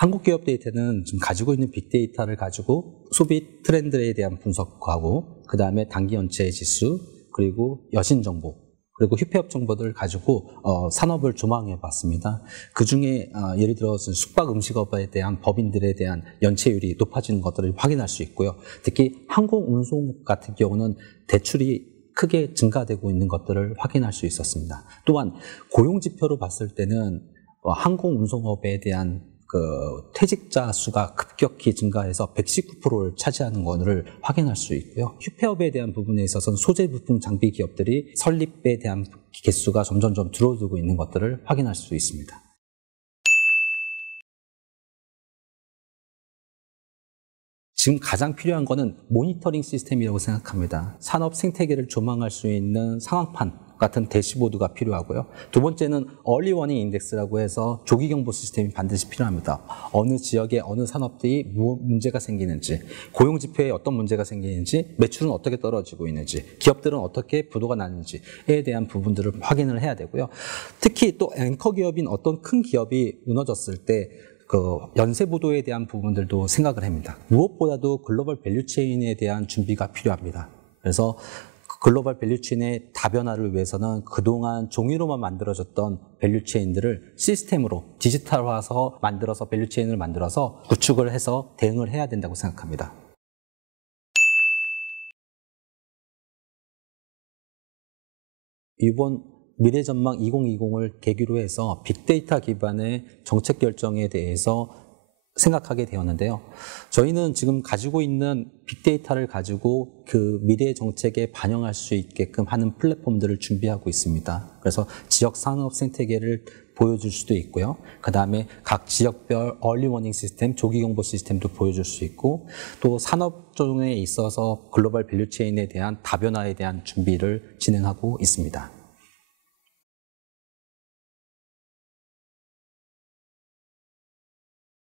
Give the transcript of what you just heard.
한국 기업 데이터는 지금 가지고 있는 빅데이터를 가지고 소비 트렌드에 대한 분석하고 그다음에 단기 연체 지수 그리고 여신 정보 그리고 휴폐업 정보들을 가지고 산업을 조망해 봤습니다. 그중에 예를 들어서 숙박 음식업에 대한 법인들에 대한 연체율이 높아지는 것들을 확인할 수 있고요. 특히 항공운송 같은 경우는 대출이 크게 증가되고 있는 것들을 확인할 수 있었습니다. 또한 고용지표로 봤을 때는 항공운송업에 대한 퇴직자 수가 급격히 증가해서 119%를 차지하는 것을 확인할 수 있고요. 휴폐업에 대한 부분에 있어서는 소재 부품 장비 기업들이 설립에 대한 개수가 점점점 줄어들고 있는 것들을 확인할 수 있습니다. 지금 가장 필요한 거는 모니터링 시스템이라고 생각합니다. 산업 생태계를 조망할 수 있는 상황판 같은 대시보드가 필요하고요. 두 번째는 얼리 워닝 인덱스라고 해서 조기 경보 시스템이 반드시 필요합니다. 어느 지역에 어느 산업들이 문제가 생기는지, 고용 지표에 어떤 문제가 생기는지, 매출은 어떻게 떨어지고 있는지, 기업들은 어떻게 부도가 나는지에 대한 부분들을 확인을 해야 되고요. 특히 또 앵커 기업인 어떤 큰 기업이 무너졌을 때 연쇄 부도에 대한 부분들도 생각을 합니다. 무엇보다도 글로벌 밸류체인에 대한 준비가 필요합니다. 그래서 글로벌 밸류체인의 다변화를 위해서는 그동안 종이로만 만들어졌던 밸류체인들을 시스템으로 디지털화해서 만들어서 밸류체인을 만들어서 구축을 해서 대응을 해야 된다고 생각합니다. 이번 미래전망 2020을 계기로 해서 빅데이터 기반의 정책 결정에 대해서 생각하게 되었는데요. 저희는 지금 가지고 있는 빅데이터를 가지고 그 미래 정책에 반영할 수 있게끔 하는 플랫폼들을 준비하고 있습니다. 그래서 지역 산업 생태계를 보여줄 수도 있고요. 그 다음에 각 지역별 얼리 워닝 시스템, 조기 경보 시스템도 보여줄 수 있고 또 산업종에 있어서 글로벌 밸류체인에 대한 다변화에 대한 준비를 진행하고 있습니다.